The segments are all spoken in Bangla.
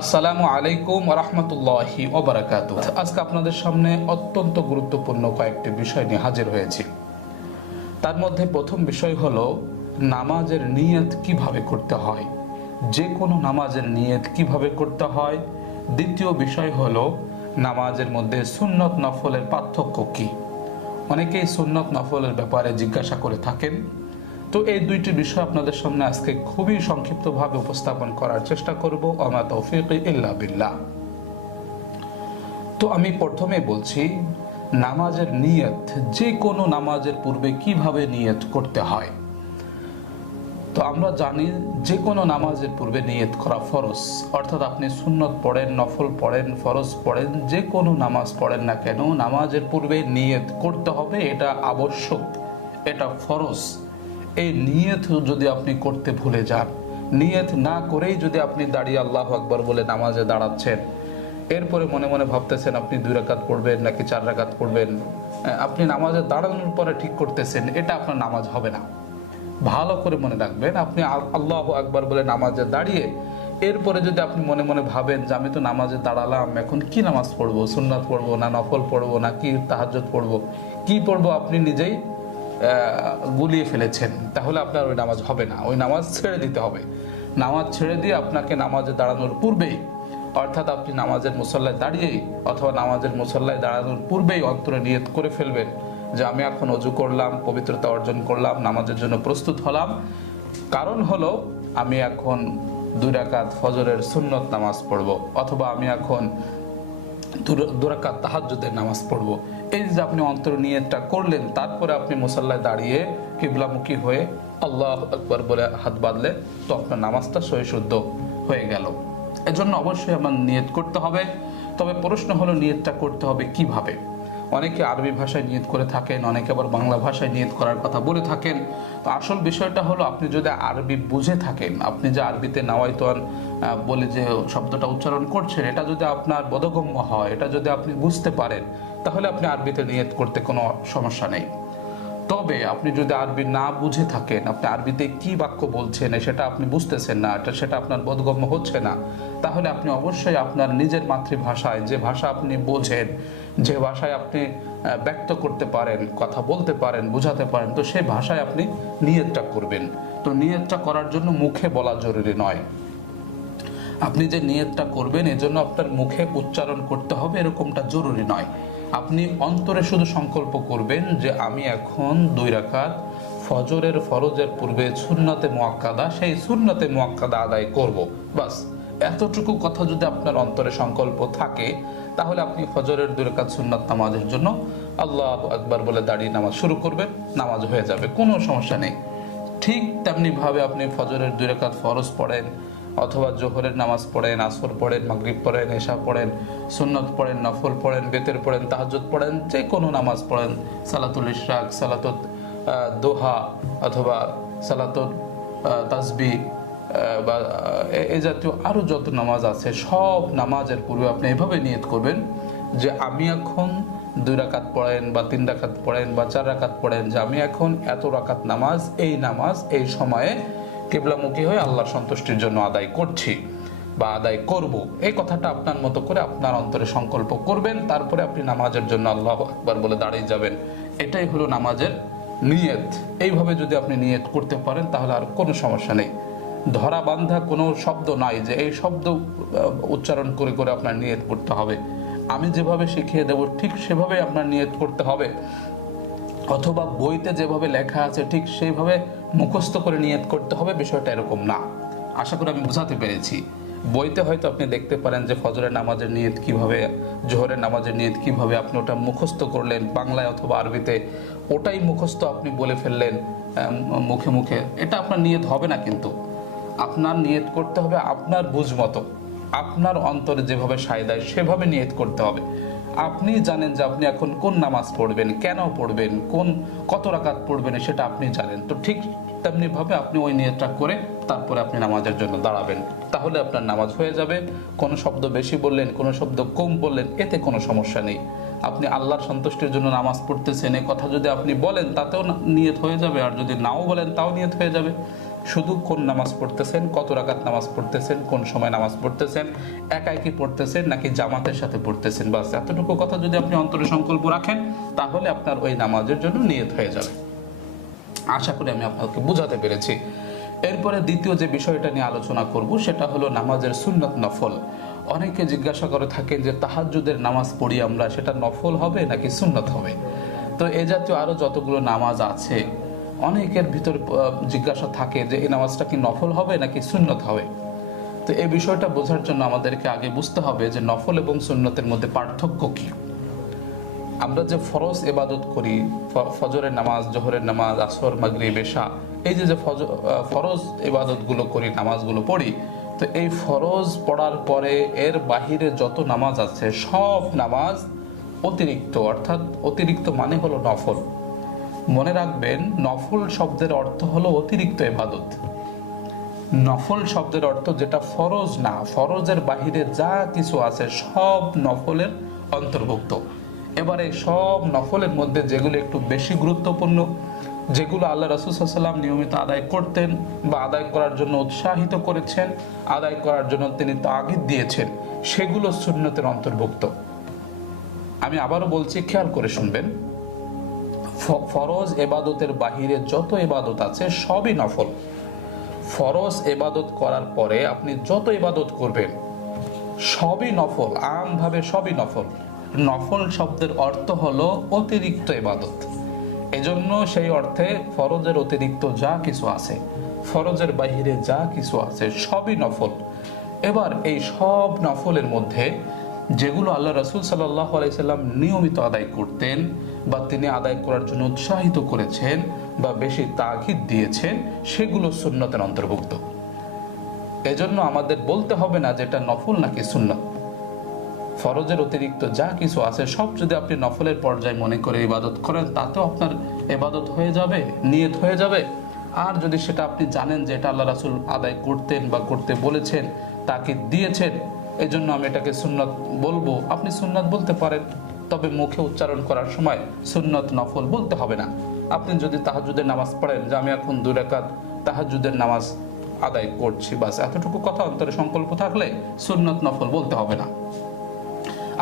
আসসালামু আলাইকুম রহমতুল্লাহি ওবরাকাত আজকে আপনাদের সামনে অত্যন্ত গুরুত্বপূর্ণ কয়েকটি বিষয় নিয়ে হাজির হয়েছি। তার মধ্যে প্রথম বিষয় হলো, নামাজের নিয়ত কীভাবে করতে হয়? যে কোনো নামাজের নিয়ত কীভাবে করতে হয়? দ্বিতীয় বিষয় হলো, নামাজের মধ্যে সুন্নত নফলের পার্থক্য কি? অনেকেই সুন্নত নফলের ব্যাপারে জিজ্ঞাসা করে থাকেন তো এই দুইটি বিষয় আপনাদের সামনে আজকে খুবই সংক্ষিপ্তভাবে উপস্থাপন করার চেষ্টা করব আমা তৌফিক ইল্লা বিল্লাহ। তো আমি প্রথমে বলছি, নামাজের নিয়ত, যে কোনো নামাজের পূর্বে কীভাবে নিয়ত করতে হয়? তো আমরা জানি যে কোনো নামাজের পূর্বে নিয়ত করা ফরজ। অর্থাৎ আপনি সুন্নত পড়েন, নফল পড়েন, ফরজ পড়েন, যে কোনো নামাজ পড়েন না কেন, নামাজের পূর্বে নিয়ত করতে হবে, এটা আবশ্যক, এটা ফরজ। এই নিয়ত যদি আপনি করতে ভুলে যান, নিয়ত না করেই যদি আপনি দাঁড়িয়ে আল্লাহ আকবর বলে নামাজে দাঁড়াচ্ছেন, এরপরে মনে মনে ভাবতেছেন আপনি দুই রাকাত পড়বেন নাকি চার রাকাত পড়বেন আপনি নামাজে দাঁড়ানোর পরে ঠিক করতেছেন, এটা আপনার নামাজ হবে না। ভালো করে মনে রাখবেন, আপনি আল্লাহ আকবার বলে নামাজে দাঁড়িয়ে, এরপরে যদি আপনি মনে মনে ভাবেন যে আমি তো নামাজে দাঁড়ালাম, এখন কি নামাজ পড়ব, সুন্নাত পড়ব না নফল পড়ব না কি তাহাজ্জুদ পড়ব, কি পড়ব আপনি নিজেই? গুলিয়ে ফেলেছেন, তাহলে আপনার ওই নামাজ হবে না। ওই নামাজ ছেড়ে দিতে হবে। নামাজ ছেড়ে দিয়ে আপনাকে নামাজে দাঁড়ানোর পূর্বেই, অর্থাৎ আপনি নামাজের মুসল্লায় দাঁড়িয়েই অথবা নামাজের মুসল্লায় দাঁড়ানোর পূর্বেই অন্তরে নিয়ত করে ফেলবেন যে আমি এখন অজু করলাম, পবিত্রতা অর্জন করলাম, নামাজের জন্য প্রস্তুত হলাম। কারণ হলো, আমি এখন দুই রাকাত ফজরের সুন্নত নামাজ পড়ব, অথবা আমি এখন দুরাকাত তাহাজ্জুদের নামাজ পড়ব। এই যে আপনি অন্তর নিয়তটা করলেন, তারপরে আপনি মোসাল্লায় দাঁড়িয়ে কিবলামুখী হয়ে আল্লাহ আকবর বলে হাত বাঁধলে তো আপনার নামাজটা সহি শুদ্ধ হয়ে গেল। এজন্য অবশ্যই আমার নিয়ত করতে হবে। তবে প্রশ্ন হলো, নিয়তটা করতে হবে কীভাবে? অনেকে আরবি ভাষায় নিয়ত করে থাকেন, অনেকে আবার বাংলা ভাষায় নিয়ত করার কথা বলে থাকেন। তো আসল বিষয়টা হলো, আপনি যদি আরবি বুঝে থাকেন, আপনি যে আরবিতে নাওয়াইতন বলে যে শব্দটা উচ্চারণ করছেন, এটা যদি আপনার বোধগম্য হয়, এটা যদি আপনি বুঝতে পারেন, তাহলে আপনি আরবিতে নিয়ত করতে কোনো সমস্যা নেই। তবে আপনি যদি আরবি না বুঝে থাকেন, আপনি আরবিতে কি বাক্য বলছেন সেটা আপনি বুঝতেছেন না, এটা সেটা আপনার বোধগম্য হচ্ছে না, তাহলে আপনি অবশ্যই আপনার নিজের মাতৃভাষায় যে ভাষা আপনি বোঝেন, যে ভাষায় আপনি ব্যক্ত করতে পারেন, কথা বলতে পারেন, বোঝাতে পারেন, তো সেই ভাষায় আপনি নিয়তটা করবেন। তো নিয়তটা করার জন্য মুখে বলা জরুরি নয়। আপনি যে নিয়তটা করবেন, এজন্য আপনার মুখে উচ্চারণ করতে হবে, এরকমটা জরুরি নয়। আপনি অন্তরে শুধু সংকল্প করবেন যে আমি এখন দুই রাকাত ফজরের ফরজের পূর্বে সুন্নতে মোয়াক্কাদা, সেই সুন্নতে মোয়াক্কাদা আদায় করব। বাস, এতটুকু কথা যদি আপনার অন্তরে সংকল্প থাকে, তাহলে আপনি ফজরের দুই রাকাত সুন্নাত নামাজের জন্য আল্লাহ আকবার বলে দাঁড়িয়ে নামাজ শুরু করবেন, নামাজ হয়ে যাবে, কোনো সমস্যা নেই। ঠিক তেমনি ভাবে আপনি ফজরের দুই রাকাত ফরজ পড়েন অথবা জোহরের নামাজ পড়েন আসর পড়েন মাগরিব পড়েন এশা পড়েন সুন্নত পড়েন নফল পড়েন বেতের পড়েন তাহাজ্জুদ পড়েন যে কোনো নামাজ পড়েন সালাতুল ইশরাক সালাতুল আহ, দোহা অথবা সালাতুল তাসবি বা এ জাতীয় আরও যত নামাজ আছে সব নামাজের পূর্বে আপনি এভাবে নিয়ত করবেন যে আমি এখন দুই রাকাত পড়েন বা তিন রাকাত পড়েন বা চার রাকাত পড়েন যে আমি এখন এত রাকাত নামাজ এই নামাজ এই সময়ে কেবলামুখী হয়ে আল্লাহর সন্তুষ্টির জন্য আদায় করছি বা আদায় করব। এই কথাটা আপনার মতো করে আপনার অন্তরে সংকল্প করবেন, তারপরে আপনি নামাজের জন্য আল্লাহ আকবার বলে দাঁড়িয়ে যাবেন। এটাই হলো নামাজের নিয়ত। এইভাবে যদি আপনি নিয়ত করতে পারেন, তাহলে আর কোনো সমস্যা নেই। ধরা বান্ধা কোনো শব্দ নাই যে এই শব্দ উচ্চারণ করে করে আপনার নিয়ত করতে হবে। আমি যেভাবে শিখিয়ে দেব, ঠিক সেভাবে আপনার নিয়ত করতে হবে। অথবা বইতে যেভাবে লেখা আছে, ঠিক সেইভাবে মুখস্থ করে নিয়ত করতে হবে, বিষয়টা এরকম না। আশা করি আমি বোঝাতে পেরেছি। বইতে হয়তো আপনি দেখতে পারেন যে ফজরের নামাজের নিয়ত কীভাবে, জোহরের নামাজের নিয়ত কীভাবে আপনি ওটা মুখস্থ করলেন, বাংলায় অথবা আরবিতে। ওটাই মুখস্থ আপনি বলে ফেললেন মুখে মুখে। এটা আপনার নিয়ত হবে না কিন্তু। আপনার নিয়ত করতে হবে আপনার বুঝ মতো। আপনার অন্তরে যেভাবে সায় দেয়, সেভাবে নিয়ত করতে হবে। আপনি জানেন যে আপনি এখন কোন নামাজ পড়বেন, কেন পড়বেন, কোন কত রাকাত পড়বেন সেটা আপনি জানেন। তো ঠিক তেমনি ভাবে আপনি ওই নিয়তটা করে তারপরে আপনি নামাজের জন্য দাঁড়াবেন। তাহলে আপনার নামাজ হয়ে যাবে। কোনো শব্দ বেশি বললেন, কোনো শব্দ কম বললেন, এতে কোনো সমস্যা নেই। আপনি আল্লাহর সন্তুষ্টির জন্য নামাজ পড়তেছেন, এ কথা যদি আপনি বলেন, তাতেও নিয়ত হয়ে যাবে। আর যদি নাও বলেন, তাও নিয়ত হয়ে যাবে। শুধু কোন নামাজ পড়তেছেন, কত রাকাত নামাজ পড়তেছেন, কোন সময় নামাজ পড়তেছেন একা কি পড়তেছেন নাকি জামাতের সাথে পড়তেছেন? বাস, এতটুকু কথা যদি আপনি অন্তরে সংকল্প রাখেন, তাহলে আপনার ওই নামাজের জন্য নিয়ত হয়ে যাবে। আশা করি আমি আপনাকে বুঝাতে পেরেছি। এরপরে দ্বিতীয় যে বিষয়টা নিয়ে আলোচনা করব, সেটা হলো নামাজের সুন্নত নফল। অনেকে জিজ্ঞাসা করে থাকেন যে তাহাজ্জুদের নামাজ পড়ি আমরা, সেটা নফল হবে নাকি সুন্নত হবে? তো এ জাতীয় আরও যতগুলো নামাজ আছে অনেকের ভিতর জিজ্ঞাসা থাকে যে এই নামাজটা কি নফল হবে নাকি সুন্নত হবে? তো এই বিষয়টা বোঝার জন্য আমাদেরকে আগে বুঝতে হবে যে নফল এবং সুন্নতের মধ্যে পার্থক্য কি। আমরা যে ফরজ এবাদত করি ফজরের নামাজ, জোহরের নামাজ, আসর মাগরি বেশা এই যে যে ফরজ এবাদতগুলো করি, নামাজগুলো পড়ি, তো এই ফরজ পড়ার পরে এর বাহিরে যত নামাজ আছে, সব নামাজ অতিরিক্ত, অর্থাৎ অতিরিক্ত মানে হলো নফল। মনে রাখবেন, নফল শব্দের অর্থ হলো অতিরিক্ত এবাদত নফল শব্দের অর্থ যেটা ফরজ না, ফরজের বাহিরে যা কিছু আছে সব নফলের অন্তর্ভুক্ত। এবারে সব নফলের মধ্যে যেগুলো একটু বেশি গুরুত্বপূর্ণ, যেগুলো আল্লাহ রসুলাম নিয়মিত আদায় করতেন বা আদায় করার জন্য উৎসাহিত করেছেন, আদায় করার জন্য তিনি তাগিদ দিয়েছেন, সেগুলো সুন্নতের অন্তর্ভুক্ত। আমি আবারও বলছি, খেয়াল করে শুনবেন। ফরজ এবাদতের বাহিরে যত এবাদত আছে, সবই নফল। ফরজ এবাদত করার পরে আপনি যত ইবাদত করবেন, সবই নফল আমভাবে সবই নফল। নফল শব্দের অর্থ হলো অতিরিক্ত এবাদত। এজন্য সেই অর্থে ফরজের অতিরিক্ত যা কিছু আছে, ফরজের বাহিরে যা কিছু আছে, সবই নফল। এবার এই সব নফলের মধ্যে যেগুলো আল্লাহ রসুল সাল্লাহ আলাইসাল্লাম নিয়মিত আদায় করতেন বা তিনি আদায় করার জন্য উৎসাহিত করেছেন বা বেশি তাগিদ দিয়েছেন, সেগুলো সুন্নতের অন্তর্ভুক্ত। এজন্য আমাদের বলতে হবে না যেটা নফল নাকি সুন্নত। ফরজের অতিরিক্ত যা কিছু আছে, সব যদি আপনি নফলের পর্যায়ে মনে করে ইবাদত করেন, তাতেও আপনার এবাদত হয়ে যাবে, নিয়ত হয়ে যাবে। আর যদি সেটা আপনি জানেন যে এটা আল্লাহ রাসুল আদায় করতেন বা করতে বলেছেন, তাকে দিয়েছেন, এজন্য আমি এটাকে সুন্নত বলব। আপনি সুন্নত বলতে পারেন। তবে মুখে উচ্চারণ করার সময় সুন্নত নফল বলতে হবে না। আপনি যদি তাহাজুদের নামাজ পড়েন, যে আমি এখন দুই রাকাত তাহাজুদের নামাজ আদায় করছি, বাস এতটুকু কথা অন্তরে সংকল্প থাকলে সুন্নত নফল বলতে হবে না।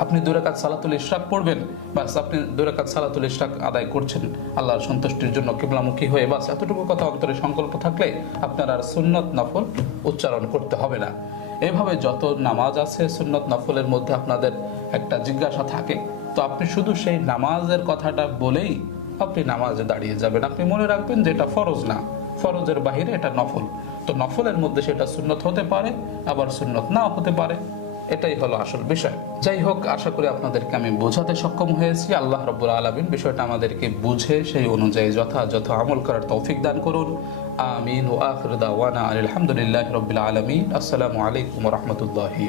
আপনি দুরাকাত সালাতুল ইশরাক পড়বেন, বাস আপনি দুরাকাত সালাতুল ইশরাক আদায় করছেন, আল্লাহর সন্তুষ্টির জন্য কিবলামুখী হয়ে, বাস এতটুকু কথা অন্তরে সংকল্প থাকলে আপনার আর সুন্নত নফল উচ্চারণ করতে হবে না। এভাবে যত নামাজ আছে, সুন্নত নফলের মধ্যে আপনাদের একটা জিজ্ঞাসা থাকে তো আপনি শুধু সেই নামাজের কথাটা বলেই আপনি নামাজে দাঁড়িয়ে যাবেন। আপনি মনে রাখবেন যে এটা ফরজ না। ফরজের বাহিরে এটা নফল। তো নফলের মধ্যে সেটা সুন্নত হতে পারে, আবার সুন্নত নাও হতে পারে। এটাই হলো আসল বিষয়। যাই হোক, আশা করি আপনাদেরকে আমি বোঝাতে সক্ষম হয়েছি। আল্লাহ রব্বুল আলমিন বিষয়টা আমাদেরকে বুঝে সেই অনুযায়ী যথাযথ আমল করার তৌফিক দান করুন। আমিন। ও আখরুদা ওয়ানা আলহামদুলিল্লাহ রবিল আলমিন। আসসালামু আলাইকুম রহমতুল্লাহি